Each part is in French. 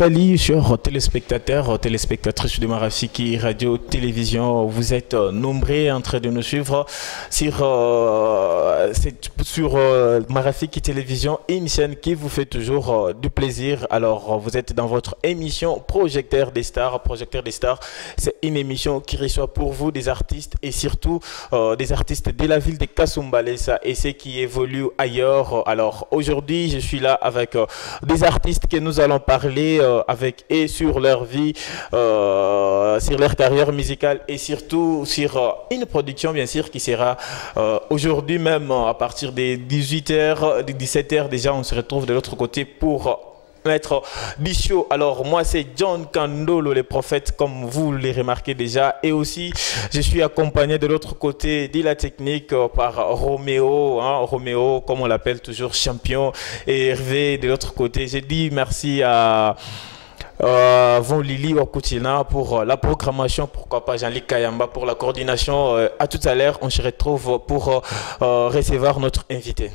Salut chers téléspectateurs, téléspectatrices de Marafiki Radio Télévision. Vous êtes nombreux en train de nous suivre sur Marafiki Télévision, une chaîne qui vous fait toujours du plaisir. Alors vous êtes dans votre émission Projecteur des Stars. Projecteur des Stars, c'est une émission qui reçoit pour vous des artistes et surtout des artistes de la ville de Kasumbalesa et ceux qui évoluent ailleurs. Alors aujourd'hui je suis là avec des artistes que nous allons parler avec et sur leur vie, sur leur carrière musicale et surtout sur une production bien sûr qui sera aujourd'hui même à partir des 18h, des 17h déjà on se retrouve de l'autre côté pour mettre du show. Alors moi c'est John Kandolo le prophète comme vous les remarquez déjà et aussi je suis accompagné de l'autre côté de la technique par Roméo, Roméo comme on l'appelle toujours champion, et Hervé de l'autre côté. J'ai dit merci à Von Lili Wakutina pour la programmation, pourquoi pas Jean-Luc Kayamba pour la coordination. À tout à l'heure, on se retrouve pour recevoir notre invité.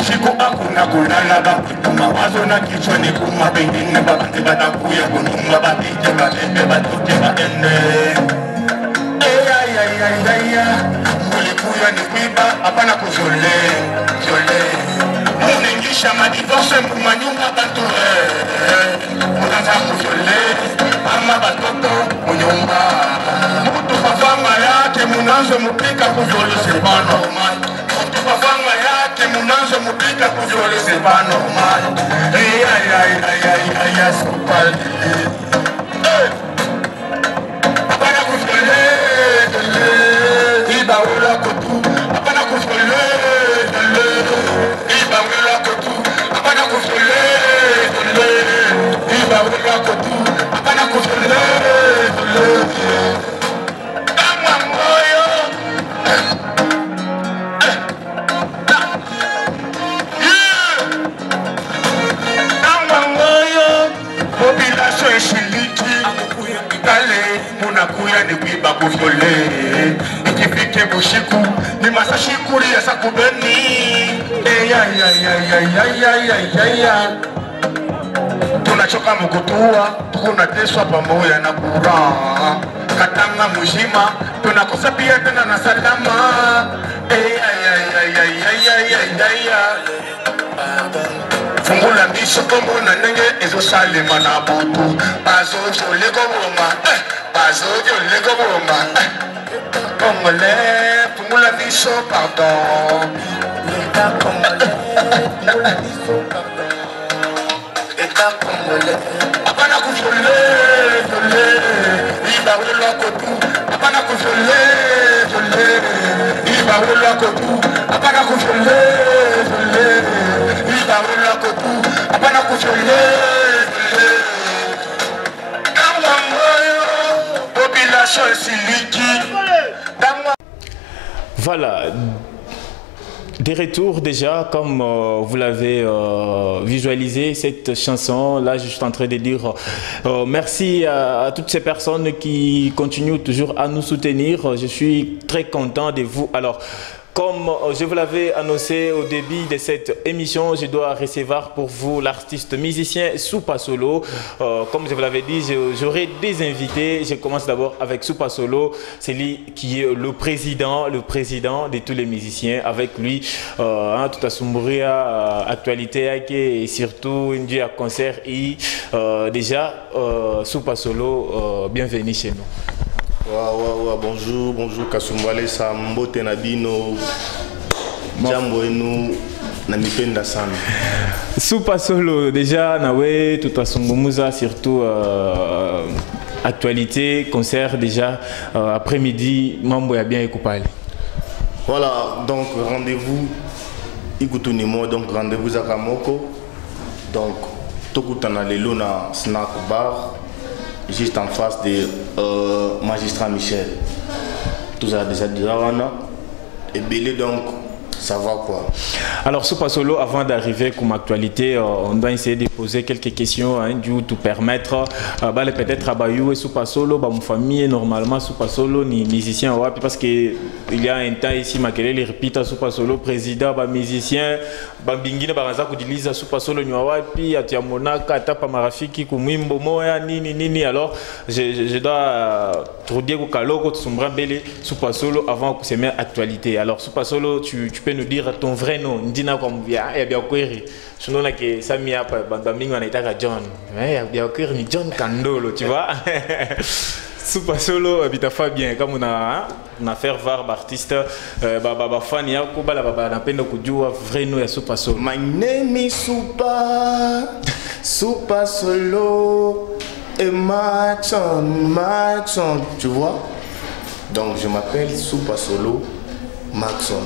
Usiku hakuna kulala baki mawazo na kichwani kuma pengine babati batakuya kununua batije balembe batoke baende. Mulikuya ni kuiba hapana kuzole zole. Muningisha madivorce mumanyumba batore. Unaanza kuzole ama batoto munyumba. Mutu fafanga yake munaanza mupika kuzole c'est pas normal. Mutu fafanga yake munaanza mupika kuzole c'est pas normal. Hey ay ay ay ay ay ay super. Apana kuzole iba wala kotu. Apana kuzole iba wala kotu. Apana kuzole iba wala kotu. Apana kuzole munakuya ni kuiba kufyole ikifike bushiku ni masashikuri ya sakubeni tunachoka mukutua tunateswa pamoja na kura katanga mujima tunakosa pia tena na salama fungula miso kombo na nenge ezo salema na butu bazo jolego boma bazo jolego boma Congolais fungula miso pardon l'état congolais fungula miso pardon l'état congolais apana kufole jole iba wela kotu apana kufole jole iba wela kotu apana kufole jole iba wela kotu apana kufole population siliki. Voilà, des retours déjà, comme vous l'avez visualisé, cette chanson. Là, je suis en train de dire merci à toutes ces personnes qui continuent toujours à nous soutenir. Je suis très content de vous. Alors, comme je vous l'avais annoncé au début de cette émission, je dois recevoir pour vous l'artiste musicien Soupa Solo. Comme je vous l'avais dit, j'aurai des invités. Je commence d'abord avec Soupa Solo. C'est lui qui est le président de tous les musiciens. Avec lui, tout à Sumburia, actualité et surtout une à concert. Et déjà, Soupa Solo, bienvenue chez nous. Bonjour, bonjour Kasumbalesa, mbote nabino, jambo enu, namipenda sana. Soupa Solo, déjà, nawe, tout à Sungumuza, surtout actualité, concert déjà, après-midi, mambo ya bien écoupé. Voilà, donc rendez-vous, Ikutunimo, donc rendez-vous à Kamoko, donc Tokutana Lelo na snack bar. juste en face de magistrat Michel. Tout ça déjà et belé donc ça va quoi. Alors Soupa Solo, avant d'arriver comme actualité, on doit essayer de poser quelques questions hein, du tout permettre peut-être à Bayou et Soupa Solo, mon famille normalement Soupa Solo ni musicien parce que il y a un temps ici Makelele les répète Soupa Solo président musicien bingine baranza kudiliza Soupa Solo ni wapi atia monaka atapa marafiki kumwimbo moya nini alors je dois trop dire que kaloko tsumbra bele Soupa Solo avant que se met actualité. Alors Soupa Solo tu peux nous dire ton vrai nom ndina kwa mvia ya bia kweri sunona ke sami hapa bandamingi wanaitaka John ya bia kweri ni John Kandolo tu vois. Soupa Solo habita Fabien comme on a faire var artiste fan ya ko bala napenda kujua vrai nom ya Soupa Solo. My name is Soupa Solo et Maxon tu vois, donc je m'appelle Soupa Solo Maxon.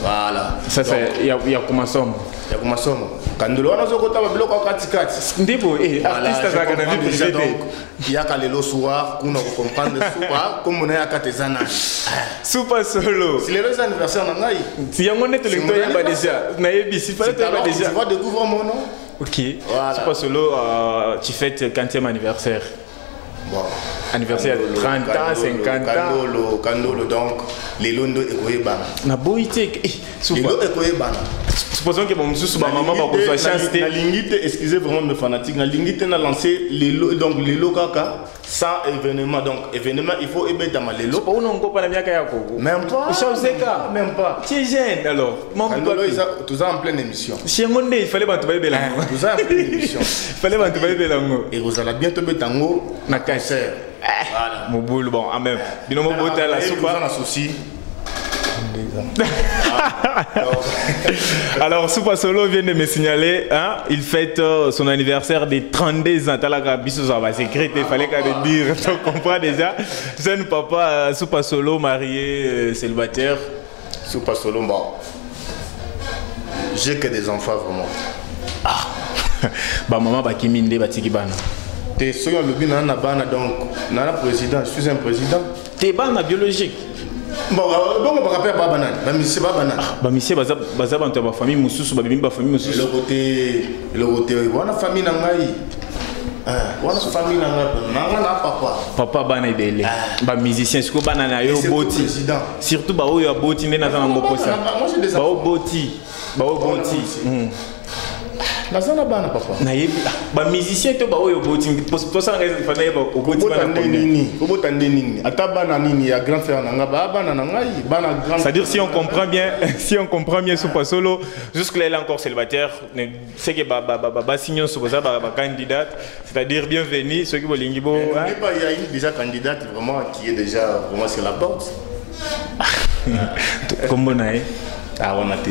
Voilà. Ça c'est il y a comment somme. Il y a comment somme. Kandolo on a zo kota ba bloco katikati. Ndipo artiste za kana vie privée. Donc il y a kalelo soir qu'on comprendre Soupa comme on a katezana. Soupa Solo. C'est le anniversaire na ngai. Si yango neto lecteur ya déjà. Na yebisi fallait déjà. Tu vas découvrir mon nom. OK. Voilà. Soupa Solo tu fêtes 40e anniversaire. Bon. Anniversaire 30 ans, 50 ans. Kandolo donc les londo ekoyeba. Na boité Soupa ekoyeba. Supposons que mon sous maman va qu'on soit chanceux. La lingite, excusez vraiment mes fanatiques, la lingite n'a lancé donc les kaka sans événement. Donc événement il faut aimer dans les lots. On n'a pas la miaka yako. Même pas. Même pas. Tu es jeune alors. Kandolo tout ça en pleine émission. Chez Monde il fallait bantu baïbe lango. Tout ça en pleine émission. Il fallait bantu baïbe lango. Et vous allez bientôt betango na cancer. Voilà. Mon boule bon en même. Binomo bota la soupa. On a souci. Alors Soupa Solo vient de me signaler, hein, il fête son anniversaire des 32 ans. Il fallait qu'à le dire. Tu comprends déjà. Jeune papa, Soupa Solo, marié, célibataire. Soupa Solo, bon. J'ai que des enfants vraiment. Ah. Bah maman bah kiminde bah tikibana. T'es sur le but nana bana donc nana président, je suis un président. T'es bana biologique. Bon, on va rappeler pas banane. Bah monsieur pas banane. Bah monsieur baza bantu ba famille mususu ba bimba famille mususu. Le côté wana famille nangai. Wana famille nangai na papa. Papa bana ibele. Ba musicien siko bana na yo boti. Surtout ba oyo boti ndena za ngo posa. Ba o boti. Ba o boti. Nazana bana papa. Na yebi ba musicien to ba oyo boti to sa ngezi fana yeba oboti bana nini. Obotande nini. Ata bana nini ya grand frère nanga ba bana nangai bana grand. C'est-à-dire si on comprend bien Soupa Solo jusque là il est encore célibataire, c'est que ba signon soboza ba candidate, c'est-à-dire bienvenue ceux qui bolingi bo. Il y a une déjà candidate vraiment qui est déjà vraiment sur la porte. Comment on a ah, on a été.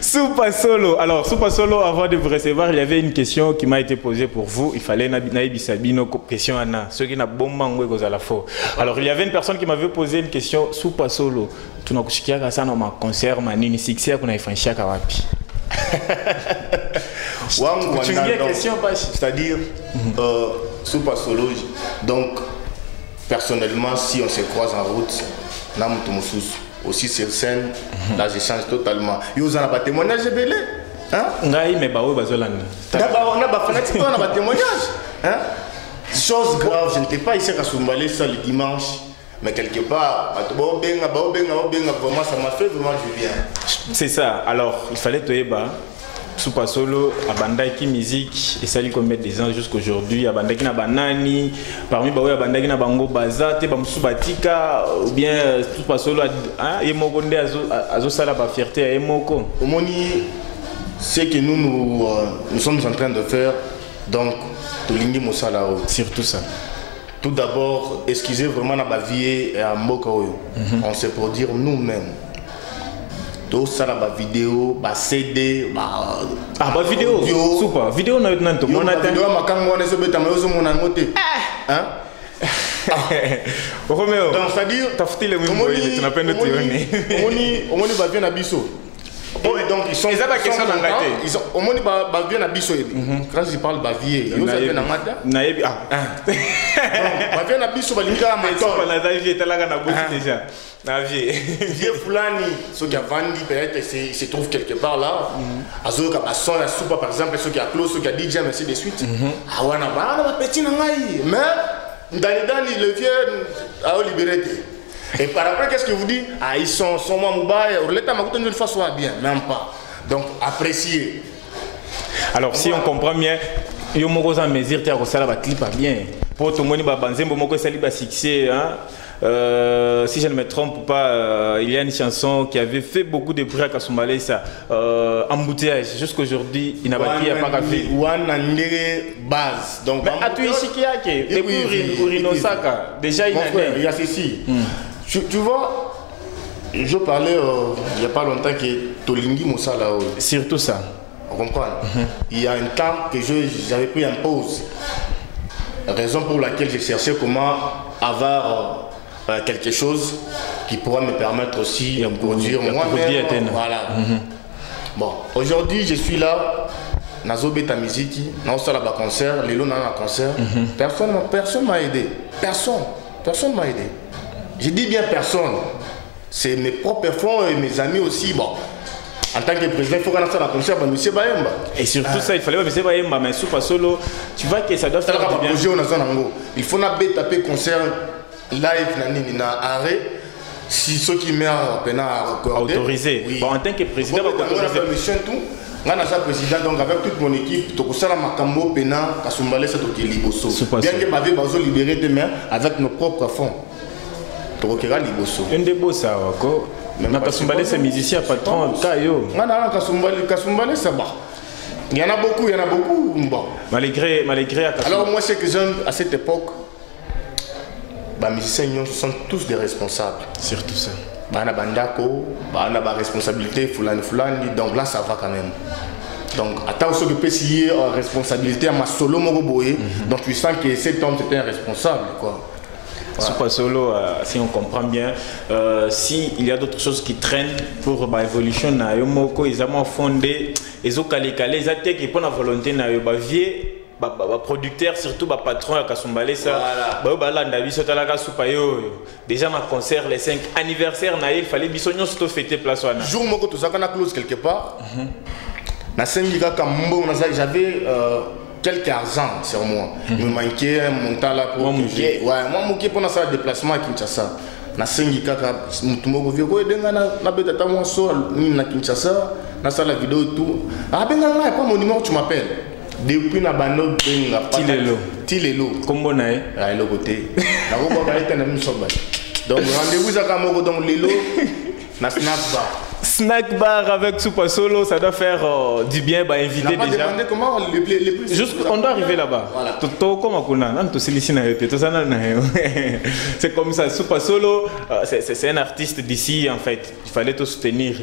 Soupa Solo. Alors, Soupa Solo, avant de vous recevoir, il y avait une question qui m'a été posée pour vous. Il fallait naïbi sabino question Anna. Ceux qui n'ont bon mangue à la fois. Alors, il y avait une personne qui m'avait posé une question. Soupa Solo. Tu n'as pas ça dans ma concert, ma nini sixia qu'on a fait un chaka wapi. C'est-à-dire, Soupa Solo. Donc, personnellement, si on se croise en route, aussi sur scène, là je change totalement. Vous avez un témoignage belé? Ngai mais ba bazolana. On a pas fanatique, on a pas témoignage. Hein? Chose grave, je n'étais pas ici à Soumbale ça le dimanche, mais quelque part, vraiment ça m'a fait vraiment du bien. C'est ça. Alors, il fallait te eba. Soupa Solo, Abandaki musique, et ça lui commet des ans jusqu'aujourd'hui. Abandaki na banani, parmi Baoui Abandaki na bango baza, te bamsubatika, ou bien Soupa Solo, yemokonde azo sala ba fierté à yemoko. Omoni, c'est que nous sommes en train de faire, donc, Tolingi Moussala. Surtout ça. Tout d'abord, excusez vraiment ma vie et à Moko. On se produire nous-mêmes. Tout ça là, ma vidéo, ma CD, ma vidéo, super. Vidéo na nanto. Mon vidéo ma kango na sobe tamayozo mon angote. Hein? Roméo. Donc c'est-à-dire, t'as foutu le même tu n'as pas de tirer. Omoni va bien à biso. Oh, et donc ils sont la question contents. Ils ont au moins ils viennent à Bisso. Quand je parle bavier, ils ont fait na mata. Naebi ah. Donc bavier na Bisso balinga maton. Na vie est là na bosi déjà. Na vie. Vieux fulani, ceux qui a vendu peut-être se trouvent quelque part là. Azo ka bason la soupe par exemple, ceux qui a close, ceux qui a DJ ainsi de suite. Ah wana ba petit na ngai. Mais dans le vieux a libéré. Et par après, qu'est-ce que vous dites? Ah, ils sont moins moubaï, l'État m'a coûté une fois soit bien, même pas. Donc, appréciez. Alors, si on comprend bien, il y a un mesure qui a un clip bien. Pour tout le monde, il y a un succès. Si je ne me trompe pas, il y a une chanson qui avait fait beaucoup de bruit à Kasumbalé, ça. Embouteillage. Jusqu'aujourd'hui, il n'a pas fait. Base. Donc, mais à tout ici, déjà, il y a ceci. Tu vois, je parlais il n'y a pas longtemps que Tolingi Moussa là. Surtout ça. On comprend. Il y a un temps que j'avais pris en pause. Raison pour laquelle j'ai cherché comment avoir quelque chose qui pourra me permettre aussi de produire moi-même. Voilà. Bon, aujourd'hui je suis là. Nazo Beta Miziki, Nazo Laba concert, Lelo Nana concert. Personne m'a aidé. Personne m'a aidé. Je dis bien personne. C'est mes propres fonds et mes amis aussi. Bon, en tant que président, il faut qu'on ait un concert pour M. Bayemba. Et surtout ça, il fallait M. Bayemba, mais Super Solo, tu vois que ça doit faire du bien. Il faut taper concert live na arrêt. Si ceux qui meurent à autorisé. Oui. Bon, en tant que président, on a président, donc avec toute mon équipe, tout ça, Makambo, Pena, Kasumbalé, c'est au Liboso. Bien que Bavé va libérer demain avec nos propres fonds. Une des beaux ça, quoi. Même Kasumbalé, c'est musicien, patron, Kayo. Kasumbalé, ça va. Il y en a beaucoup. Bon. Malgré à Kasumbalé. Alors, moi, c'est que j'aime à cette époque, les musiciens sont tous des responsables. Surtout ça. Bana bandako, bana ba responsabilité, fulani, donc là ça va quand même. Donc, attends ce que peut s'y responsabilité à ma solo mogoboé, donc tu sens que cet homme c'était un responsable, quoi. Super Solo, si on comprend bien, s'il y a d'autres choses qui traînent pour l'évolution, ils ont fondé, ils ont calé, ils ont été pour la volonté, producteur, surtout patron à Kasumbalé, ça. Déjà, ma concert, les 5 anniversaires, il fallait bisogno se fêter place. Jour où tu as close quelque part, j'avais quelques argent sur moi. Il me manquait un montant là pour. Moi, manquais pour faire un déplacement à Kinshasa. Na sengi kaka mutumoko vio ko denga na beta ta moi so na Kinshasa na sala vidéo tout. Ah benga là pas mon numéro tu m'appelles. Depuis na bando benga Tilelo. Kombo na e. Ah le côté. Na ko ba eta na misoba. Donc rendez-vous à Kamoko donc Lelo na Snack bar avec Super Solo, ça doit faire du bien, inviter déjà. Demandé comment les plus. Juste, on doit arriver là-bas. Voilà. C'est comme ça. Super Solo, c'est un artiste d'ici en fait. Il fallait te soutenir.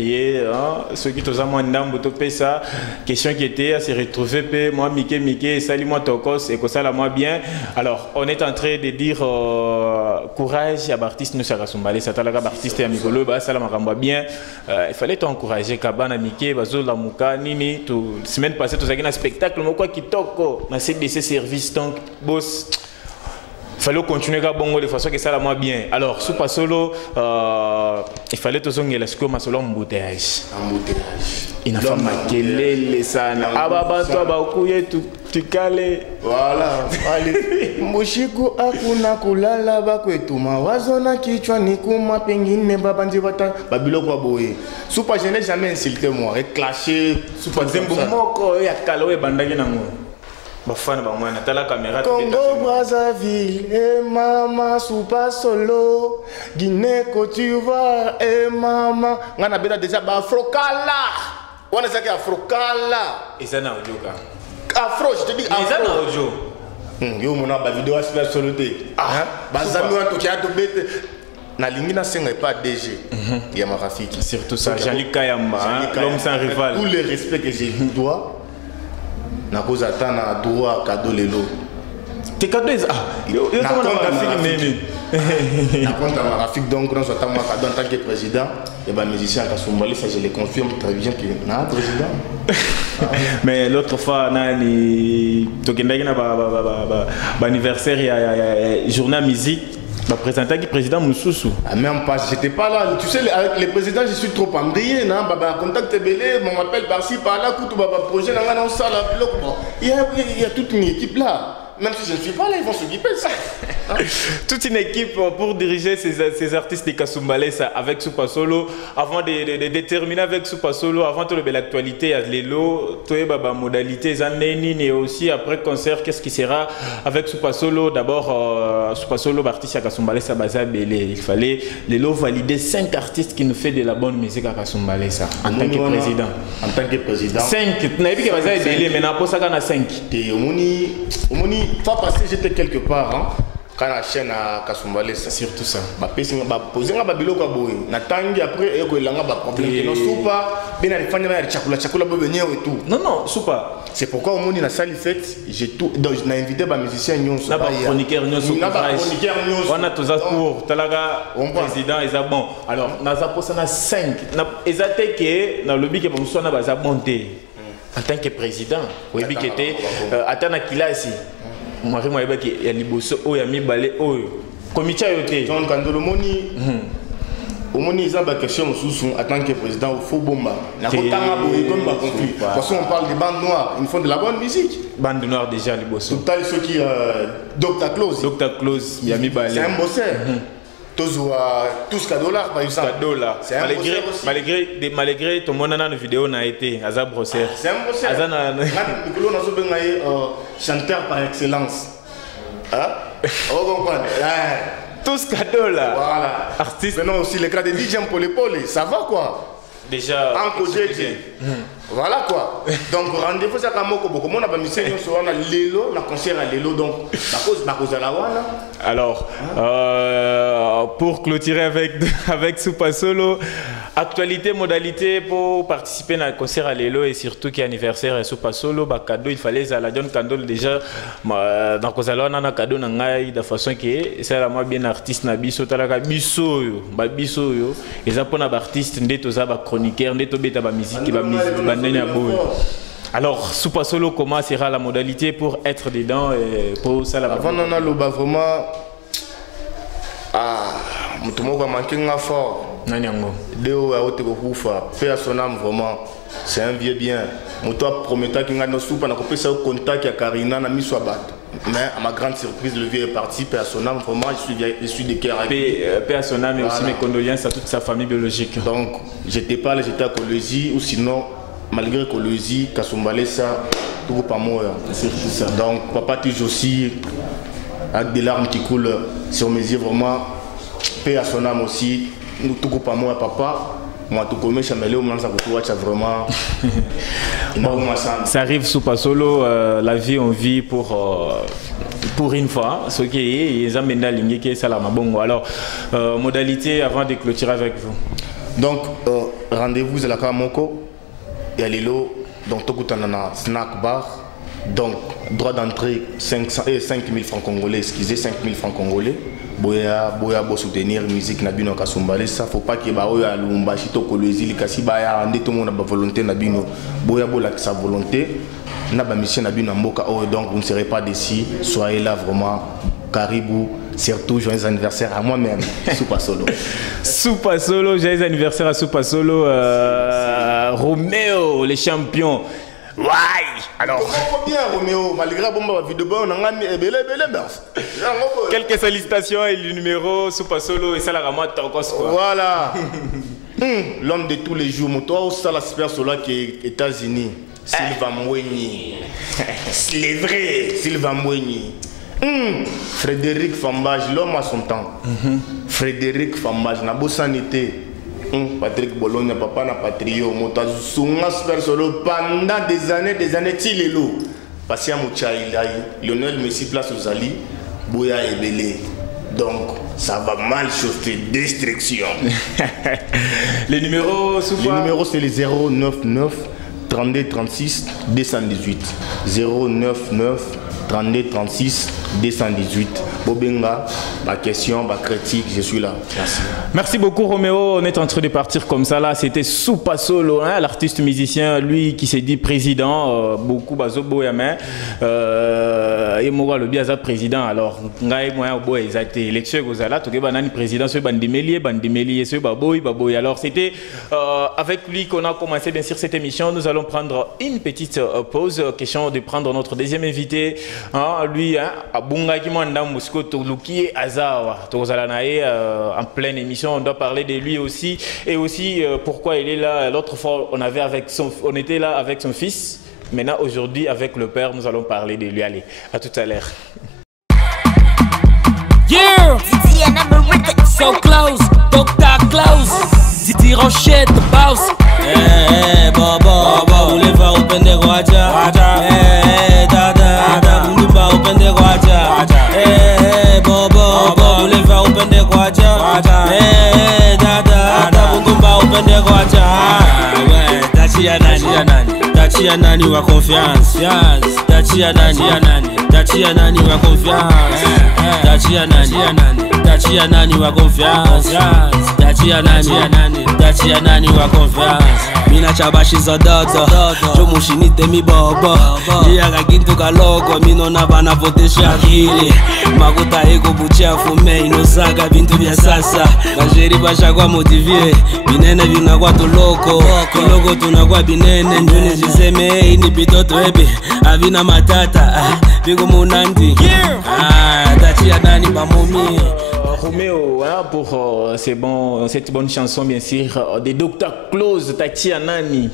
Ceux qui te ont ça. Question qui était à se retrouver. Moi, Mickey, salut moi Tokos et que ça la moi bien. Alors, on est en train de dire courage à l'artiste nous Sarasumbalé. Ça t'a l'air artiste et amicolo. Ça la m'a bien. Il fallait t'encourager Kabana Mickey, Bazo Lamuka, Nini, semaine passée, tu as un spectacle, mais quoi qui toque, dans CDC service, donc, boss. Il fallait continuer à bongo de façon que ça la moi bien. Alors, Super Solo, il fallait te zonger la sco ma solo embouteillage. Il n'a pas marqué les sana. Ababa toi ba okuye tu calé. Voilà. Allez. Mushiku akuna kulala bakwetuma wazona kichwa ni kuma pengine babanzi bata babilo kwa boye. Super je n'ai jamais insulté moi, et clashé Super Zembo moko ya kalowe bandaki nango. Bafana ba mwana tala caméra Congo Brazzaville et mama Super Solo Guinée Côte d'Ivoire et mama ngana bela déjà ba Afrokala. On est ça Afrokala. Et ça na audio ka. Afro, je te dis Afro. Et ça na audio. Yo mona ba vidéo Super Solo te. Ah, bazami wa to kia to bete. Na lingina senga pas DG. Il y a ma rafiki. Surtout ça Jean-Luc Kayamba, l'homme sans rival. Tout le respect que j'ai dois. Na cause atana droit cadeau lelo. Tes cadeaux yo na compte ma rafik donc on s'attend moi cadeau en tant que président Et ben musicien à Kasumbalé, ça je le confirme très bien que non président. Mais l'autre fois, tu as anniversaire, il y a journée à musique. Je présentais le président Moussoussou. Ah, même pas, j'étais pas là. Tu sais, avec les présidents, je suis trop embrouillé. Contact belé, on m'appelle par-ci, par-là, projet, il y a toute une équipe là. Même si je ne suis pas là, ils vont s'occuper de ça. Toute une équipe pour diriger ces artistes de Kasumbalé avec Soupa Solo. Avant de déterminer avec Soupa Solo, avant de l'actualité, à l'élo, la modalité, et aussi après concert, qu'est-ce qui sera avec Soupa Solo. D'abord, Soupa Solo, artiste à Kasumbalé, ça basa belé. Il fallait l'élo valider 5 artistes qui nous font de la bonne musique à Kasumbalé, ça, en tant que président. En tant que président. 5, tu n'as pas dit que basa belé, mais n'importe ça qu'on a 5. Fois passé, j'étais quelque part, hein, quand la chaîne à Kasumbalé, c'est surtout ça. Poser un babilo kaboy. Natangi après, et que l'anga ba problème. Non soupa, bien les fans de chakula venir et tout. Non, soupa. C'est pourquoi au monde na salle fête, j'ai tout. Donc j'ai invité ba musicien nyonso. Na ba chroniqueur nyonso. Na ba chroniqueur nyonso. On a tous à pour talaga président et ça bon. Alors, naza posa na 5. Na ezate que na lobby que bon soit na ba za monter. En tant que président, oui, qui était atteint kila ici. Moi, je me dis qu'il y a liboso, il y a mis balai, comité a été. Donc, quand le moni, au moni, ils ont des questions en tant que président, il faut bomba. La côte comme conflit. Parce qu'on parle des bandes noires, ils font de la bonne musique. Bande noire déjà liboso. Tout à ceux qui Dr Close. Dr Close, il y a mis balai. C'est un bosseur. Tous $, par exemple. Malgré tout le monde a une vidéo n'a été à Zabrosser. C'est un bosseur. Chanteur par excellence. Hein? On comprend. Tous $. Voilà. Artiste. Maintenant aussi le cas de DJ Paul, ça va quoi? Déjà. Voilà quoi. Donc rendez-vous à Kamoko. On a mis sur Lelo, on a concert à Lelo. Donc, alors, pour clôturer avec Soupa Solo, actualité, modalité pour participer à un concert à Lelo et surtout qui est anniversaire à Soupa Solo, cadeau, il fallait à la John Candle déjà. Dans Kozalo, on a un cadeau de façon que c'est la moi bien artiste Nabiso, Talaka Biso, Babiso, et ça pour un artiste, n'était pas chroniqueur, n'était pas musique, alors, Soupa Solo, comment sera la modalité pour être dedans et pour ça la avant, on a le bas vraiment. Tout le monde va manquer un fort. Déo a été recouvert. Paix à son âme, vraiment. C'est un vieux bien. Mon toi promettant qu'il y a une soupe, on a coupé ça au contact à Karina, on a mis sur bat. Mais à ma grande surprise, le vieux est parti. Paix à son âme, vraiment, je suis de cœur. Paix à son âme et aussi mes condoléances à toute sa famille biologique. Donc, j'étais pas là, j'étais à Kolwezi ou sinon. Malgré Kolwezi, Kasumbalé, ça, tout pas moi. C'est ça. Donc, papa toujours aussi, avec des larmes qui coulent sur mes yeux, vraiment, paix à son âme aussi. Nous, tout pas moi, papa. Moi, tout comme Chamélé, on m'a vraiment. Ça arrive Soupa Solo, la vie, on vit pour une fois. Ce qui est, ils ont mené à l'ingé qui est ça, la mabongo. Alors, modalité avant de clôturer avec vous. Donc, rendez-vous à la Kamoko. Et à Lilo, donc tout un snack bar, donc droit d'entrée 5 000 francs congolais, excusez 5 000 francs congolais. Boya soutenir musique Nabino Kasumbalé, ça faut pas que Baoya Lumbashi to Kolwezi likasi baya ande tout le monde a volonté Nabino. Boya bola sa volonté, na ba mission Nabino Mboka donc vous ne serez pas déçus, soyez là vraiment. Caribou, surtout joyeux anniversaire à moi-même, Soupa Solo. Soupa Solo, joyeux anniversaire à Soupa Solo, Roméo, les champions. Ouais. Alors. Bien Roméo, malgré la vidéo, on a mis quelques salutations et le numéro Soupa Solo et ça la ramate encore. Voilà. L'homme de tous les jours, toi aussi ça la super Sola qui est États-Unis. Sylvain Moueni. C'est vrai, Sylvain Moueni. Frédéric Fambage, l'homme à son temps. Frédéric Fambage, n'a beau sanité. Patrick Bologna, papa na patrio, Motasunga super solo pendant des années, Tilelo. Passé à Mouchaïlaï, Lionel Messi place aux Ali, Bouya et Belé. Donc, ça va mal chauffer, destruction. Les numéros, les numéros, c'est les 099 32 36 218. 099 32 36 218. Bobenga, ma question, ma critique, je suis là. Merci. Merci beaucoup Roméo, on est en train de partir comme ça là, c'était Soupa Solo, hein, l'artiste musicien, lui qui s'est dit président, beaucoup bazobo yamé, et moi le biaza président, alors ngai moi boy ils a été élection gozala, tout banani président ce bandimeli ce baboy, alors c'était avec lui qu'on a commencé bien sûr cette émission, nous allons prendre une petite pause, question de prendre notre deuxième invité, hein, lui, hein, Abunga qui m'a Mosco Toluki Azawa, Tozalanae, en pleine émission, on doit parler de lui aussi, et aussi pourquoi il est là. L'autre fois, on était là avec son fils, maintenant aujourd'hui avec le père, nous allons parler de lui. Allez, à tout à l'heure. Yeah, so close, Dr. Close, Titi Rochette, the boss. Eh, Baba, voulez voir au Pende Guaja? Eh, Dada, voulez voir au Pende Guaja? Eh, Baba, voulez voir au Pende Guaja? Eh, Dada, voulez voir au Pende Guaja? Ouais, Tachia nani wa confiance, Tachia nani wa confiance, Tachia nani wa confiance, Tachia nani wa confiance. Mina chabashi za dodo, jomushinite mi bobo, Jiaga gintu kaloko, mino na bana vote shakili. Makuta eko bucha fume, inosaga bintu vya sasa. Bajeri bashakwa motivie, binene vinakwa tuloko, kiloko tunakwa binene. Njuni jiseme hei ni pitoto ebi, avina matata, vigo munandi. Tachia nani bamomi. Roméo, hein, pour cette bonne chanson bien sûr de Dr. Close, Tachia Nani.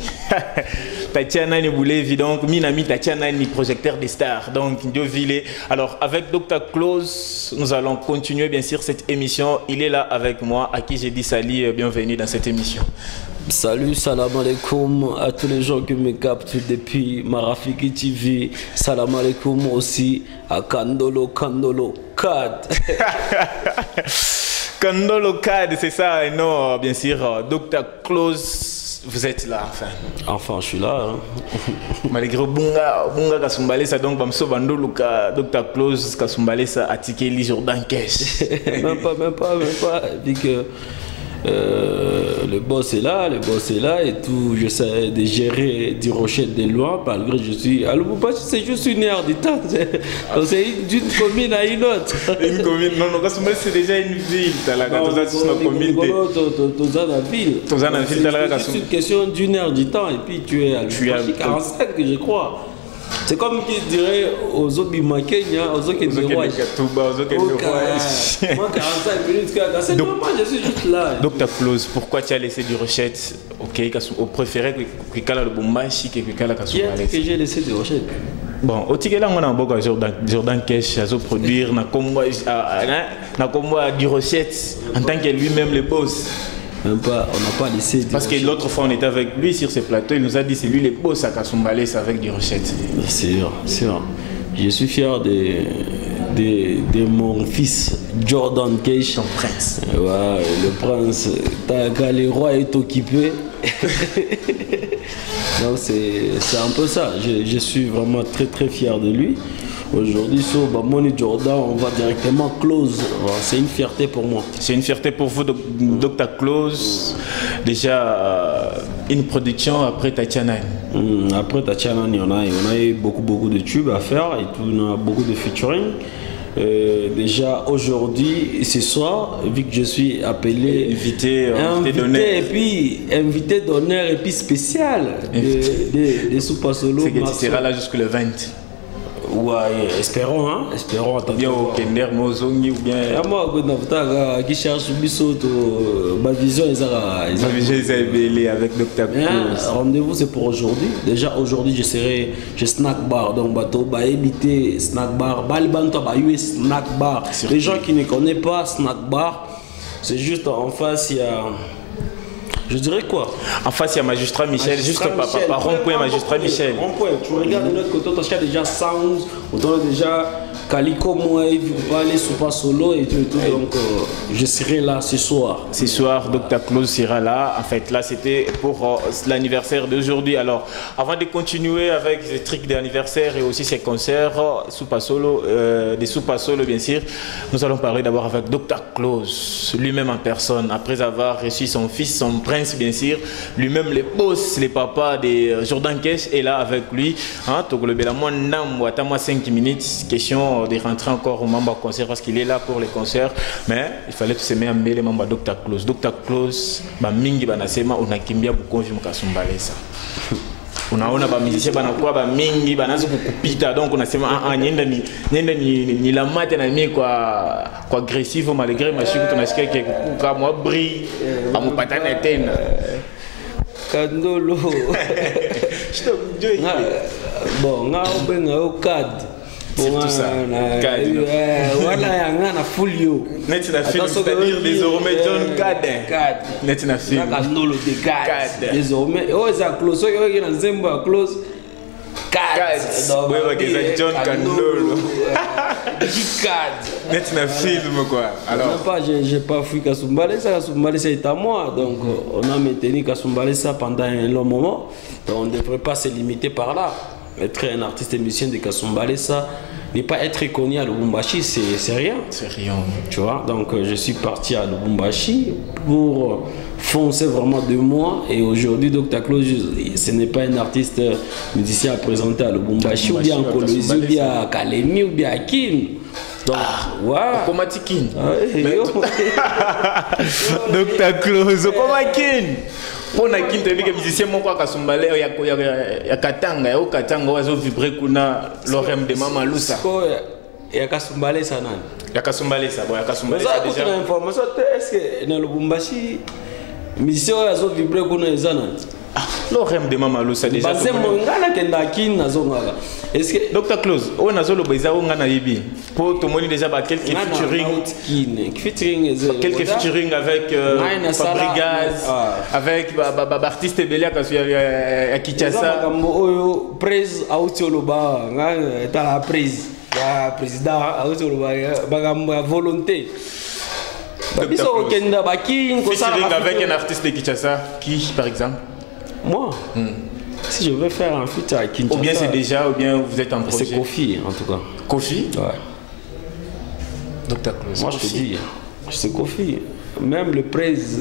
Tachia Nani Boulevi, donc Minami Tachia Nani, projecteur des stars, donc Dioville. Alors avec Dr. Close, nous allons continuer bien sûr cette émission. Il est là avec moi, à qui j'ai dit salut, bienvenue dans cette émission. Salut, salam alaikum à tous les gens qui me captent depuis Marafiki TV. Salam alaikum aussi à Kandolo Kad. Kandolo Kad, c'est ça, et non, bien sûr, Dr. Close, vous êtes là, enfin. Enfin, je suis là. Hein. Malgré Bunga Kasumbalesa, donc Bamso Bandoluka, Dr. Close Kasumbalesa, Atikeli Jordan Kesh. Même pas, dit que le boss est là et tout. J'essaie de gérer du Rochette de loin, malgré que je suis. Alors, c'est juste une heure de temps. C'est d'une commune à une autre. Une commune, non, c'est déjà une ville. C'est une question d'une heure du temps et puis tu es à 45, je crois. C'est comme qui dirait aux Obima Kenya, aux Okendouais. Moi, 45 minutes, c'est normal, je suis juste là. Dr. Close, pourquoi tu as laissé du Rochette au préféré que Kala le Bombashi que Kala Kasumbalesa? Que j'ai laissé du Rochette. Bon, au Tigela, on a un beau Jordan Kesh à produire, na combat du Rochette en tant que lui-même le boss. Même pas, on n'a pas laissé. Parce que l'autre fois on était avec lui sur ce plateau, il nous a dit c'est lui le boss à Kasumbalesa avec des Rochettes. C'est sûr. Je suis fier de mon fils Jordan Kesh. Ton prince. Ouais, le prince. Quand le roi est occupé. Donc c'est un peu ça. Je suis vraiment très fier de lui. Aujourd'hui, sur Bamoni Jordan, on va directement Close. C'est une fierté pour moi. C'est une fierté pour vous, Dr. Close. Déjà, une production après Tachia Nani. Après Tachia Nani, on a eu beaucoup de tubes à faire et tout, on a beaucoup de featuring. Déjà aujourd'hui et ce soir, vu que je suis appelé invité d'honneur et puis spécial de Soupa Solo. C'est que tu seras là jusqu'au 20. Ouais, espérons, hein. Espérons. Bien au Kender, Mozongi ou bien. Moi, qui cherche ma vision, ma vision est avec Dr. Close. Rendez-vous, c'est pour aujourd'hui. Déjà, aujourd'hui, je serai chez Snack Bar. Donc, bateau, éviter Snack Bar. Snack Bar. Les gens qui ne connaissent pas Snack Bar, c'est juste en face, il y a Je dirais quoi? En face, il y a Magistrat Michel, juste par rond-point Magistrat Michel. Rond-point, tu regardes de l'autre côté, tu as déjà Sounds, tu as déjà Calico Moïse, vous parlez Super Solo et tout. Donc, je serai là ce soir. Ce soir, Dr Close sera là. En fait, là, c'était pour l'anniversaire d'aujourd'hui. Alors, avant de continuer avec ces trucs d'anniversaire et aussi ces concerts, Super Solo, des Super Solo, bien sûr, nous allons parler d'abord avec Dr Close, lui-même en personne, après avoir reçu son fils, son prince, bien sûr, lui-même les boss, les papas de Jordan Cash est là avec lui. Hein, donc, le Bélamon, attends-moi 5 minutes, question de rentrer encore au membre concert parce qu'il est là pour les concerts, mais il fallait tout se mettre à les membres de Dr Close. Dr Close, mingi banasema unakimbia bukonvi mkasumbalesa. Unaona ba musicien banakuwa ba mingi banaanza kukupita, donc unasema nyenda ni la mate na mimi kwa aggressive malgré mashiku tunasikia kikuka mwa bri amupatana tena Kandolo. Bon, ngao benga au cad. C'est tout ça. Voilà, il y a un folio. Net na film, c'est-à-dire désormais John Caden. Net na film. Kandolo de cad. Désormais, oh, ça close, oh, il y a un zemba close. Cad. Oui, c'est John Kandolo. Cad. Net na film quoi. Alors, j'ai pas fui Kasumbalé, ça Kasumbalé c'est à moi. Donc on a maintenu Kasumbalé ça pendant un long moment. Donc on ne devrait pas se limiter par là. Être un artiste et musicien de Kasumbalé, ça, ne pas être reconnu à Lubumbashi, c'est rien. C'est rien. Tu vois, donc je suis parti à Lubumbashi pour foncer vraiment de moi. Et aujourd'hui, Dr Close, ce n'est pas un artiste musicien à présenter à Lubumbashi, ou bien en Colombie, ou bien à Kalemi, ou bien à Kin. Donc, wow. Comment tu Kin Dr Close, comment Kin pour na Kin, tu as dit que les musiciens m'ont quoi Kasumbalé, il y a Katanga, il y a Katanga, il y a vibré kuna l'orem de Mama Lusa. Il y a Kasumbalé ça non. Il y a Kasumbalé ça, bon, il y a Kasumbalé ça déjà. Vous avez information, est-ce que dans le Lubumbashi, les musiciens ont vibré kuna les anan? L'orem de Mama Lusa déjà. Basé mongala kenda Kin na zonga. Est-ce que Dr Close, on a zolo beza on a naïbi. Pour tout le monde déjà quelques featuring avec Fabrigaz, avec artiste Belia à Kinshasa. Presse Aoutioloba, dans la prise, président Aoutioloba, bagamba volonté. Featuring avec un artiste de Kinshasa, qui par exemple? Moi. Si je veux faire un feat à Kinshasa. Ou bien c'est déjà, ou bien vous êtes en projet. C'est Kofi en tout cas. Kofi? Ouais. Dr Close. Moi je te dis, c'est Kofi. Même le presse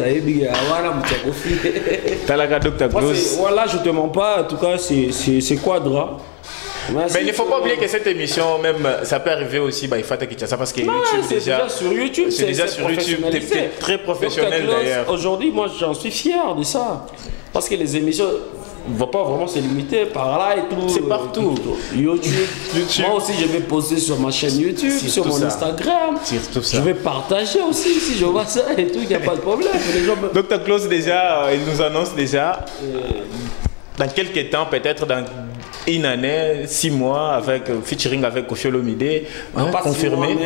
à Ebi, voilà, c'est Kofi. T'as la Dr Close. Voilà, je te mens pas, en tout cas c'est Quadra. Mais il ne faut pas oublier que cette émission, même, ça peut arriver aussi, il faut que ça parce que YouTube déjà sur YouTube. C'est déjà sur YouTube, tu es très professionnel d'ailleurs. Aujourd'hui, moi j'en suis fier de ça. Parce que les émissions ne vont pas vraiment se limiter par là et tout. C'est partout. YouTube. Moi aussi, je vais poster sur ma chaîne YouTube, sur mon Instagram. Je vais partager aussi si je vois ça et tout, il n'y a pas de problème. Dr Close, déjà, il nous annonce déjà, dans quelques temps, peut-être dans une année, 6 mois, avec featuring avec Kofi Olomide, confirmé.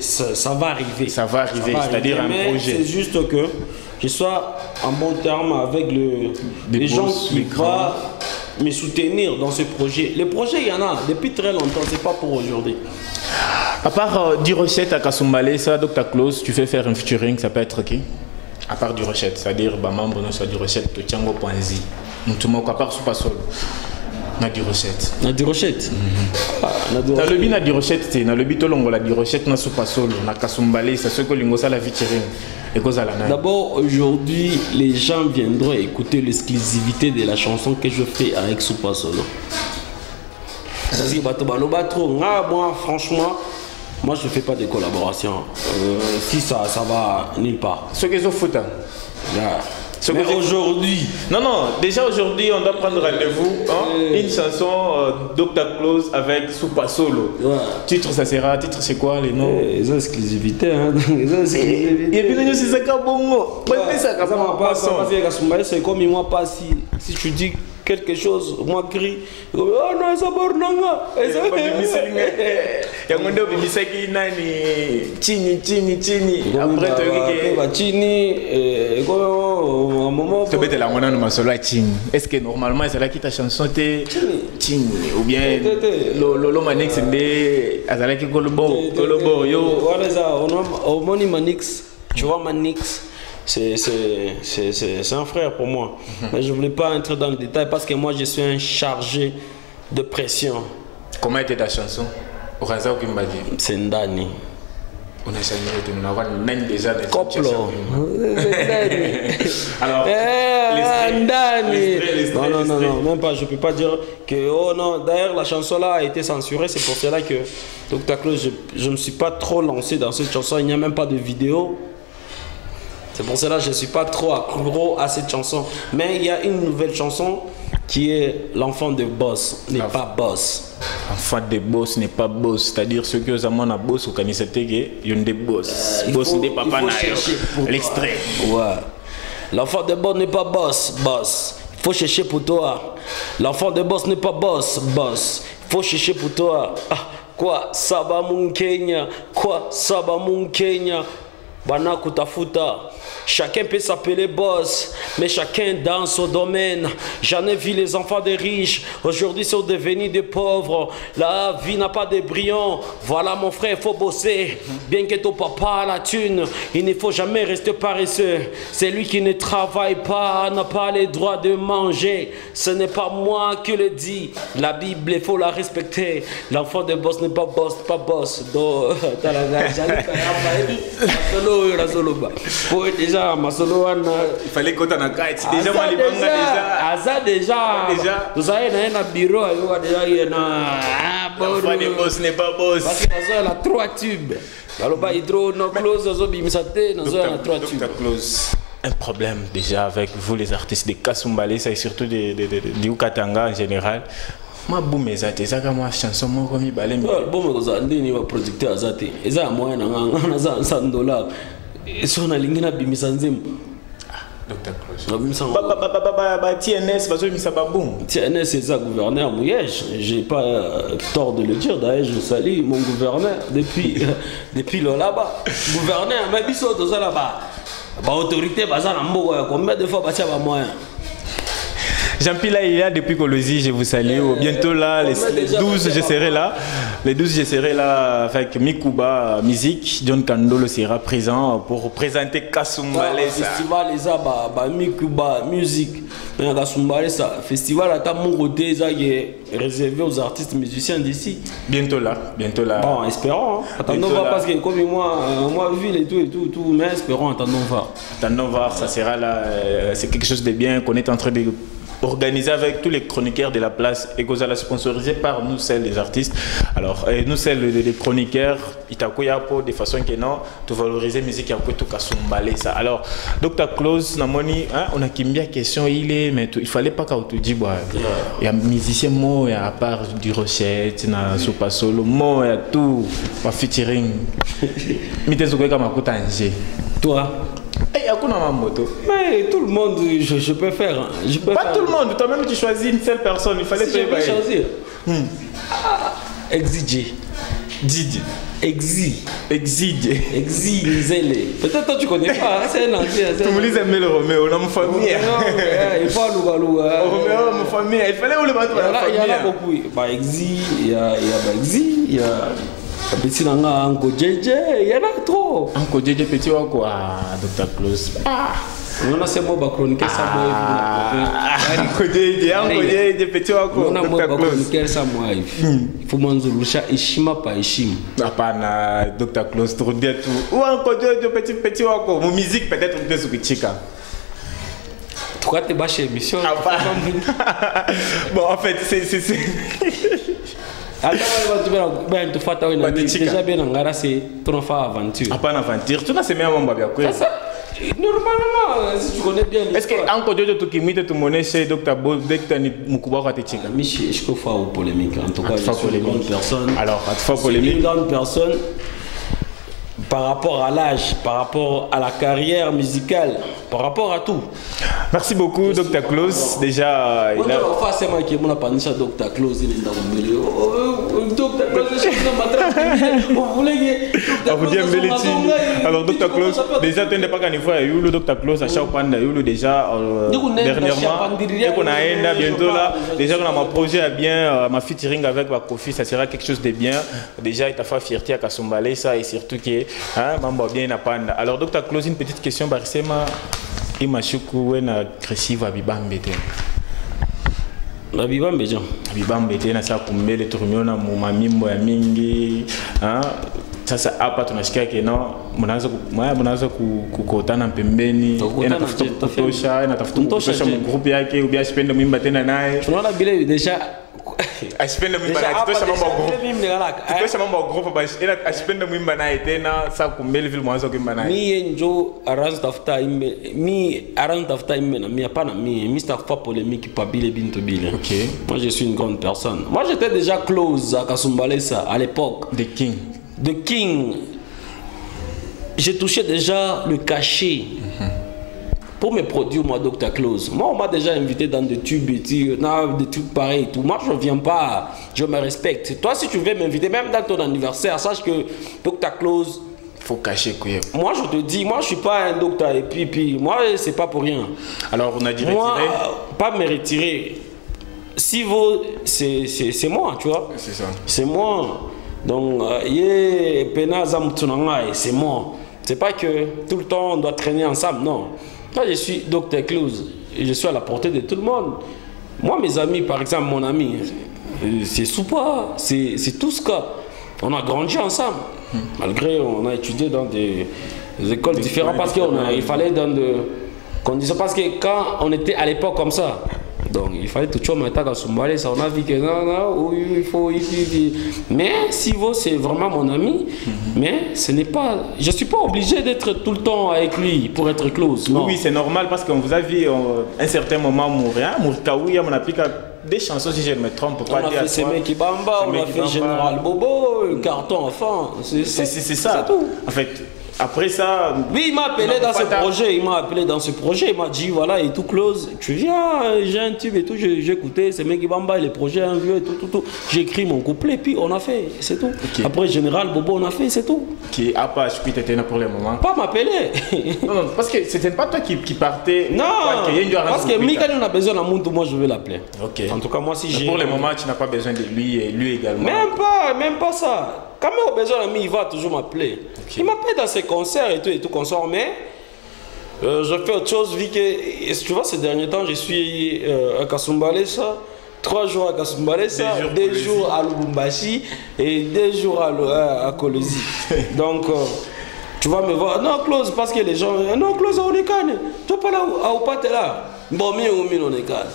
Ça va arriver. Ça va arriver, c'est-à-dire un projet. C'est juste que je sois en bon terme avec les gens qui vont me soutenir dans ce projet. Les projets, il y en a depuis très longtemps, c'est pas pour aujourd'hui. À part du recette à Kasumbalé, ça, Dr Close, tu fais faire un featuring, ça peut être qui? À part du recette, c'est-à-dire, membre non, soit du recette, Tochango Panzi. Nous à part Super Solo. Na di recette. Na di recette. Na le bi na di recette te na le bi to longo la di recette na Super Solo na Kasumbalé ça ce que lingo ça la featuring et cause à la. D'abord aujourd'hui les gens viendront écouter l'exclusivité de la chanson que je fais avec Super Solo. Parce que bato baloba trop moi franchement moi je fais pas de collaboration. Si ça va nulle part. Ce que je fous là. Mais aujourd'hui. Non, déjà aujourd'hui, on doit prendre rendez-vous. Une chanson Dr Close avec Super Solo. Ouais. Titre, ça sera. Titre, c'est quoi les noms? Les exclusivités. Hein. Et puis, nous, c'est ça, bongo. C'est comme moi, pas si tu dis quelque chose, moi crie, oh non, ça bornanga. Est-ce que normalement c'est là qui t'a chanson Tini ou bien Lolo Manix c'est azala qui Kolobo yo voilà ça on moni Manix, tu vois Manix. C'est un frère pour moi. Mais je ne voulais pas entrer dans le détail parce que moi je suis un chargé de pression. Comment était ta chanson? C'est Ndani. On a changé, déjà des Coplo. Alors, non, même pas. Je peux pas dire que oh non. D'ailleurs, la chanson là a été censurée. C'est pour cela que Dr. Claus, je ne me suis pas trop lancé dans cette chanson. Il n'y a même pas de vidéo. C'est pour cela que je ne suis pas trop accro à cette chanson. Mais il y a une nouvelle chanson qui est l'enfant de boss n'est pas boss. L'enfant de boss n'est pas boss. C'est-à-dire ceux qui ont un boss au Kanisatege, il y a des boss. Boss n'est pas l'extrait. Ouais. L'enfant de boss n'est pas boss. Boss. Il faut chercher pour toi. L'enfant de boss n'est pas boss. Boss. Il faut chercher pour toi. Ah, quoi? Saba mon Kenya. Quoi? Saba mon Kenya. Bana kutafuta. Chacun peut s'appeler boss, mais chacun dans son domaine. J'en ai vu les enfants des riches, aujourd'hui sont devenus des pauvres. La vie n'a pas de brillant. Voilà mon frère, il faut bosser. Bien que ton papa a la thune, il ne faut jamais rester paresseux. C'est lui qui ne travaille pas, n'a pas le droit de manger. Ce n'est pas moi qui le dis. La Bible, il faut la respecter. L'enfant de boss n'est pas boss, pas boss. Donc, il fallait qu'on t'en aille. Déjà, moi, déjà. Vous savez, il y a un bureau. L'enfant de boss n'est pas boss. Parce qu'il a 3 tubes. Un problème déjà avec vous, les artistes de Kasumbalé, et surtout du Katanga en général. Ma boum ezate ezaka moi chanson mo komi balé bon ko za ndini wa producteur azate eza moyen na za $100 so na lingina bimisa nzemu Dr. Claus TNS bazo misa ba boum TNS eza gouverneur Mouyej, j'ai pas tort de le dire. D'ailleurs je salue mon gouverneur depuis là-bas gouverneur mais biso to za là-bas ba autorité baza na mboko ya combien de fois batia ba moyen. Jean-Pierre il est là depuis Colosi, je vous salue. Bientôt là, les 12 je serai là. Les 12 je serai là avec Mikuba Musique. John Kandolo sera présent pour présenter Kasumbalé. Festival les ba Mikuba Musique. Kasumbalé ça. Festival à mon côté réservé aux artistes musiciens d'ici. Bientôt là. Bon, espérons. Hein. Attendons voir parce que comme moi ville et tout, mais espérons, attendons voir. Attendons voir, ça sera là. C'est quelque chose de bien qu'on est en train de organisé avec tous les chroniqueurs de la place et que ça sponsorisé par nous, celles des artistes. Alors, nous, celles des chroniqueurs, de façon que non, de valoriser la musique, tout Kasumbalé ça. Alors, Dr. Claus, on a une question, mais il fallait pas qu'on te dise, il y a musicien, il y a à part du Rochette, il y a Super Solo, il y a tout, pas featuring. Mais tu es toi? Mais tout le monde, je peux faire. Pas tout le monde, toi-même tu choisis une seule personne, il fallait choisir. Exige. Didi. Exige. Peut-être toi tu connais pas, c'est un ancien. Tu me disais le Roméo, on a mon famille. Il faut Roméo, mon famille, il fallait où le battre. Il y en a beaucoup. Exige, il y a Exige, il y a. Petit nanga Anko JJ, il y en a trop. Anko JJ petit wa quoi, Dr. Claus. On a ces mots chroniquer ça moi. Anko JJ petit wa quoi. On a mots chroniquer ça moi. Il faut manzulusha ishima pa ishima. Hapana, Dr. Claus trop bien tout. Ou Anko JJ petit wa quoi. Mon musique peut-être un peu sukichika. Pourquoi tu bâches l'émission? Bon en fait c'est déjà bien en c'est ton faire aventure. Ah pas une aventure, tu n'as c'est même un quoi. Normalement, si tu connais bien. Est-ce que encore Jojo tu imite tout monnaie chez Dr. Bo dès que tu as Mukuba à te chica. Michi, je peux faire une polémique en tout cas. Je suis une grande personne. Alors, à te faire polémique. Une grande personne. par rapport à l'âge, par rapport à la carrière musicale, par rapport à tout. Merci beaucoup, Dr. Claus. Déjà, il a... Alors, Dr. Claus, déjà, tu n'es pas qu'un fois, il y a eu le Dr. Claus à Chaupanda, il y a eu déjà dernièrement, et qu'on a bientôt là, déjà, on a un projet bien, ma featuring avec ma Kofi, ça sera quelque chose de bien. Déjà, il t'a fait fierté à Kasumbalé, ça, et surtout que, hein, maman bien n'a pas. Alors, Dr. Claus, une petite question, Barisema. Imashuku wena kresiva bibambete. La bibambeja. Bibambete na sa kumbele turumiona mu mamimbo ya mingi. Ah, sasa hapa tunashikia keno mnaanza kukutana pembeni. Inatafuta kutosha mu group yake ubia sipende mwimba tena naye. Tunaona bile deja asipende mwimba naye tutosha mambo group basi ila asipende mwimba naye tena sa kumbele vile mwanzo kuimba naye. Mie njo aranza tafuta imbe na mie hapana mie sitakufa polémique pa bile bintu bile. OK. Moi je suis une grande personne. Moi j'étais déjà close à Kasumbalesa à l'époque. The King. J'ai touché déjà le cachet. Pour mes produits, moi, Dr. Claus, moi, on m'a déjà invité dans des tubes, des trucs pareils. Tout. Moi, je ne viens pas, je me respecte. Toi, si tu veux m'inviter, même dans ton anniversaire, sache que Dr. Claus, il faut cacher quoi. Moi, je te dis, moi, je ne suis pas un docteur. Et puis moi, ce n'est pas pour rien. Alors, on a dit moi, retirer. Pas me retirer. Si vous, c'est moi, tu vois. C'est ça. C'est moi. Donc, c'est moi. C'est pas que tout le temps, on doit traîner ensemble, non. Moi, je suis Dr. Claus et je suis à la portée de tout le monde. Moi, mes amis, par exemple, mon ami, c'est Soupa, c'est tout ce cas. On a grandi ensemble. Malgré, on a étudié dans des écoles différentes parce qu'il fallait dans des conditions. Parce que quand on était à l'époque comme ça, donc il fallait tout le temps mettre à Soumbale, ça on a vu que non, il faut ici. Mais Sivo, c'est vraiment mon ami. Mais ce n'est pas. Je ne suis pas obligé d'être tout le temps avec lui pour être close. Non. Oui, c'est normal parce qu'on vous a vu un certain moment mourir. Mourkaouia, on a pris des chansons, si je ne me trompe pas. On a fait Semeki Bamba, on a fait Général Bobo, le carton enfant. C'est ça. Tout. En fait. Après ça... Oui, il m'a appelé dans ce projet, il m'a dit, voilà, et tout close, tu viens, j'ai un tube et tout, j'ai écouté, c'est Meki Bamba, les projets, un vieux et tout. J'ai écrit mon couplet, puis on a fait, c'est tout. Okay. Après, Général Bobo, on a fait, c'est tout. Qui a pas, je puis t'éteindre pour le moment. Pas m'appeler. Non, parce que c'était pas toi qui partais. Non, parce que Mika, on a besoin d'un monde, moi je vais l'appeler. Ok. En tout cas, moi, si j'ai... Pour le moment, tu n'as pas besoin de lui et lui également. Même pas ça. Quand même, au besoin d'ami, il va toujours m'appeler. Okay. Il m'appelle dans ses concerts et tout consort, mais je fais autre chose, vu que, tu vois, ces derniers temps, je suis à Kasumbalesa, 3 jours à Kasumbalesa, 2 jours à Lubumbashi et 2 jours à Kolwezi. Donc, tu vas me voir, non, close, parce que les gens, non, close, on est calme. Tu vas pas là, à Opate là. Bon, on est calme.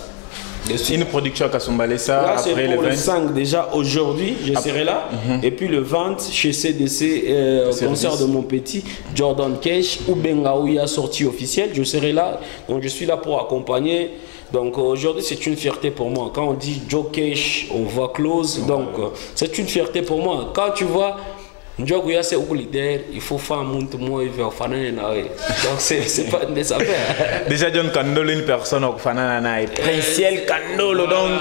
Une production à Kasumbalesa là, après pour le 20. Le 5 déjà aujourd'hui, je serai là. Et puis le 20 chez CDC, concert de mon petit Jordan Cash ou Bengaouya sortie officielle, je serai là. Donc je suis là pour accompagner. Donc aujourd'hui c'est une fierté pour moi. Quand on dit Joe Cash, on voit close. Donc c'est une fierté pour moi. Quand tu vois Ndjoguya c'est où leader, il faut faire un monde moi il va faire un donc c'est pas des affaires. Déjà John Kandolo une personne au fanana et Princiel Kandolo donc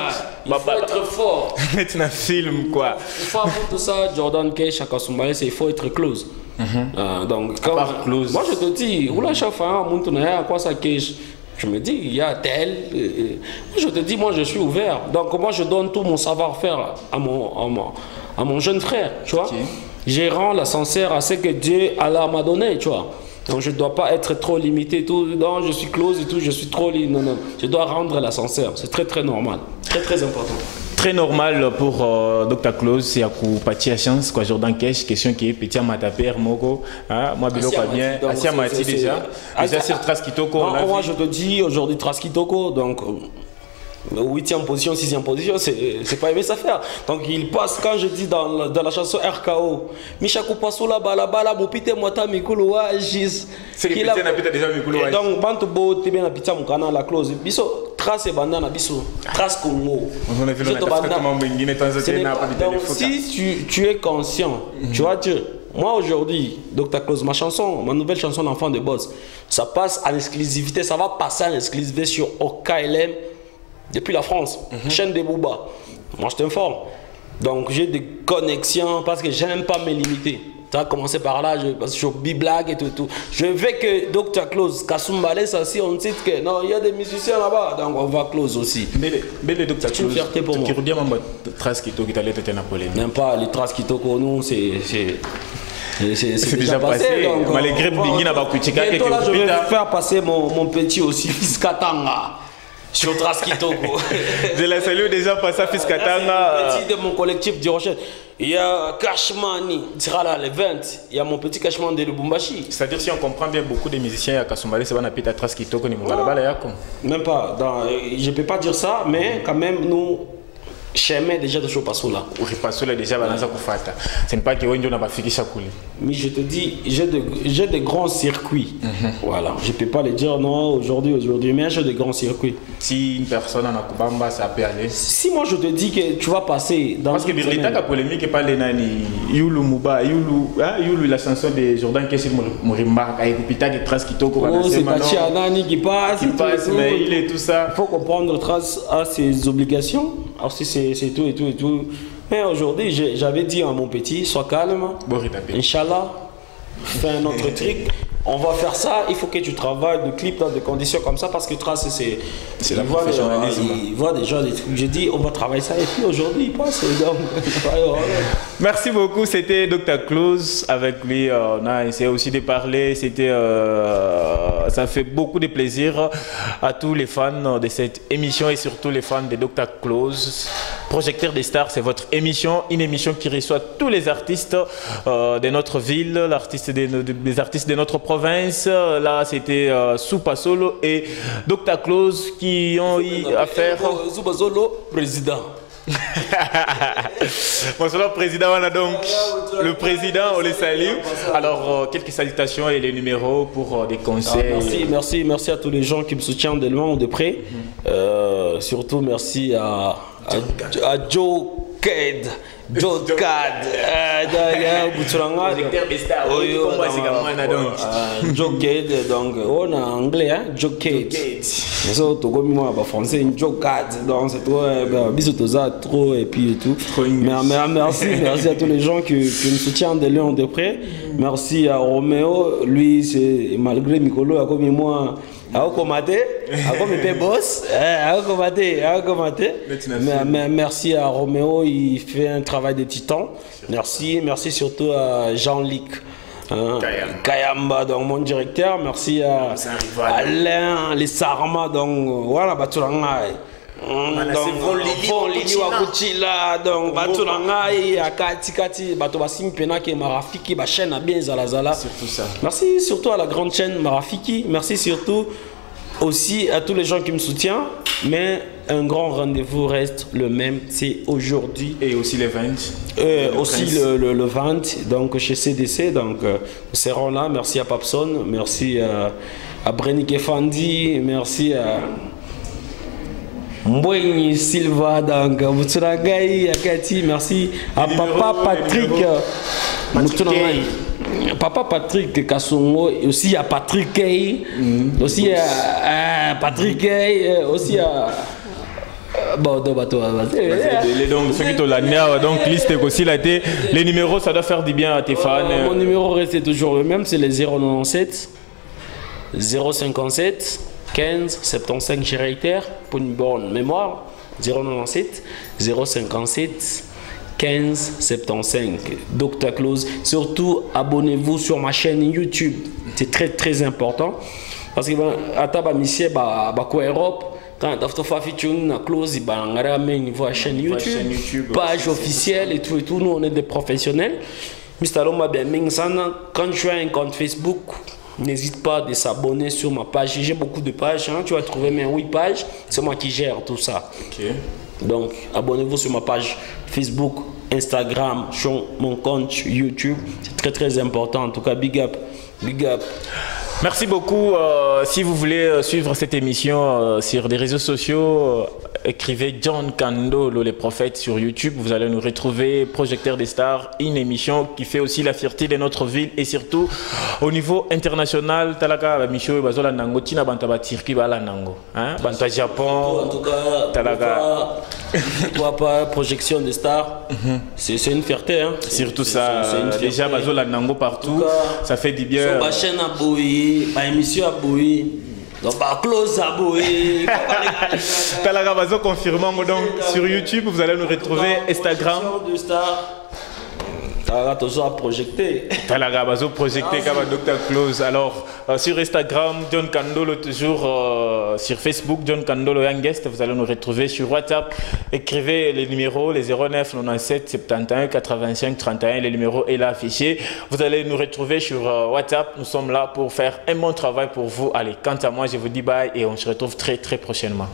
il faut être fort. Mettre un film quoi. Il faut avoir tout ça Jordan Cash à Kasumbalesa, il faut être close. Donc quand close. Moi je te dis où la chaque fois monde à quoi ça Cash. Je me dis, il y a tel. Je te dis, moi je suis ouvert. Donc moi je donne tout mon savoir-faire à mon jeune frère, tu vois. Okay. Je rends l'ascenseur à ce que Dieu Allah m'a donné, tu vois. Donc je ne dois pas être trop limité, tout. Non, je suis close et tout, je suis trop limité. Non. Je dois rendre l'ascenseur. C'est très normal. Très important. Très normal pour Dr. Claus, c'est à coup partir à chance, quoi, Jordan Cash, question qui est petit à Matapère, Moko, moi, Bilo, pas bien, Asia Mati déjà sur Traskitoko. Moi, je te dis aujourd'hui Traskitoko, donc 8e position, 6e position, c'est pas aimé ça faire. Donc il passe, quand je dis dans la chanson RKO, Michakou Pasoula Balabala, Mopite Mota Mikulu Agis. C'est que Pité n'a peut-être déjà Mikulu Agis. Donc, Bantubo, Tibé n'a Pita Moukana, la clause. Biso, Trace et Bandana, Biso, Trace Congo. On a vu le Donc, si tu es conscient, tu vois Dieu, Moi aujourd'hui, Dr Close, ma nouvelle chanson L'Enfant de Boss, ça passe en exclusivité, ça va passer en exclusivité sur OKLM depuis la France, chaîne de Booba. Moi je t'informe. Donc j'ai des connexions parce que j'aime pas me limiter. Ça va commencer par là, parce que je suis Biblag et tout. Je veux que Dr Close, Kassumbale, ça aussi, on dit que non, il y a des musiciens là-bas, donc on va Close aussi. Mais le Dr C'est une fierté pour moi. Qui redit même trace qui t'a allé te Napoléon. Même pas les traces qui pour nous, c'est déjà passé. Donc, malgré Bingi n'a pas critiqué. Bientôt là, je vais faire passer mon petit aussi, Fils Katanga. Sur Traskitoko. Je la salue déjà passé à Fils Katanga. Petit de mon collectif du Rocher. Il y a Cashmani, il sera là le 20. Il y a mon petit Cashman de Lubumbashi. C'est-à-dire, si on comprend bien, beaucoup de musiciens à Kassumbale, c'est un Traskitoko, même pas. Je ne peux pas dire ça, mais quand même, nous. Chemin déjà de Chopasoula. Chopasoula déjà balanza kufata. Ce n'est pas que on a pas fikisha kule. Mais je te dis, j'ai de grands circuits. Voilà, je peux pas le dire non aujourd'hui, mais j'ai de grands circuits. Si une personne en a kubamba, ça peut aller. Si moi je te dis que tu vas passer dans. Parce que Birita la polémique est pas les nani Yulu Muba, Yulu la chanson de Jordan Kessil Murimba, avec Pita qui trace qui toko. Oh, c'est Tachi Anani qui passe. Mais il est tout ça. Il faut comprendre trace à ses obligations. Alors si c'est tout et tout. Mais aujourd'hui, j'avais dit à mon petit, sois calme. Inch'Allah, fais un autre truc. On va faire ça, il faut que tu travailles le clip dans des conditions comme ça parce que Trace, c'est la professionnalisme. Il voit déjà des trucs. J'ai dit, on va travailler ça et puis aujourd'hui, il passe. Merci beaucoup, c'était Dr Close. Avec lui, on a essayé aussi de parler. Ça fait beaucoup de plaisir à tous les fans de cette émission et surtout les fans de Dr Close. Projecteur des Stars, c'est votre émission, une émission qui reçoit tous les artistes de notre ville, les artistes de notre province. Là, c'était Soupa Solo et Dr Close qui ont eu affaire. Soupa Solo, président. Bonsoir président, voilà donc le président, on les salue. Alors quelques salutations et les numéros pour des conseils. Merci à tous les gens qui me soutiennent de loin ou de près. Surtout merci à Joe Cade. Joe Cade. Joe Cade, donc on a anglais, hein? Joe Cade. So, tu connais moi, français, Joe Cade. Donc c'est trop, bisous trop et puis et tout. Merci à tous les gens qui me soutiennent de loin ou de près. Merci à Roméo, lui, c'est malgré Nicolo, comme moi. Merci à Roméo, il fait un travail de titan. Merci surtout à Jean-Luc Kayamba, donc mon directeur. Merci à Alain, les Sarma, donc voilà, merci surtout à la grande chaîne Marafiki. Merci surtout aussi à tous les gens qui me soutiennent. Mais un grand rendez-vous reste le même, c'est aujourd'hui. Et aussi les 20. Aussi le 20, donc chez CDC. Donc nous serons là. Merci à Papson, merci à Brenik Fandi, merci à Mbouini Silva, donc Mutsurangai, Akati, merci à Papa Patrick Papa Patrick Kassongo, et aussi à Patrick Kay, aussi à Patrick Kay, aussi à donc ceux qui t'ont l'année, donc liste aussi là, les numéros, ça doit faire du bien à tes fans. Mon numéro reste toujours le même, c'est le 097 057 15 75 caractères pour une bonne mémoire. 097 057 15 75. Dr Close. Surtout abonnez-vous sur ma chaîne YouTube. C'est très important parce que à Tabamissie Europe, quand tu fais featuring na Close, on a niveau chaîne YouTube, page officielle et tout. Nous on est des professionnels. Quand tu as un compte Facebook, n'hésite pas de s'abonner sur ma page. J'ai beaucoup de pages, hein. Tu vas trouver mes 8 pages. C'est moi qui gère tout ça. Okay. Donc, abonnez-vous sur ma page Facebook, Instagram, sur mon compte YouTube. C'est très important. En tout cas, big up. Merci beaucoup. Si vous voulez suivre cette émission sur les réseaux sociaux, écrivez John Kandolo, les prophètes sur YouTube. Vous allez nous retrouver. Projecteur des stars, une émission qui fait aussi la fierté de notre ville et surtout au niveau international. Talaga, Micho, Bazola Nango, Tina Bantaba Tirki, Bala Nango. Banta Japon. En tout cas, Talaga. Pourquoi pas projection des stars? C'est une fierté. Hein. Surtout ça, déjà Bazola Nango partout. Cas, ça fait du bien. Ma chaîne a bouilli, ma émission a bouilli. Donc, close à bouillir. Talaga Bazo confirmant donc sur YouTube, vous allez nous retrouver Instagram. Talaga toujours projeté. Talaga Bazo projeté comme Dr Close. Alors sur Instagram, John Kandolo toujours sur Facebook, John Kandolo Young Guest. Vous allez nous retrouver sur WhatsApp. Écrivez les numéros, les 09 97 71 85 31. Le numéro est là affiché. Vous allez nous retrouver sur WhatsApp. Nous sommes là pour faire un bon travail pour vous. Allez, quant à moi, je vous dis bye et on se retrouve très prochainement.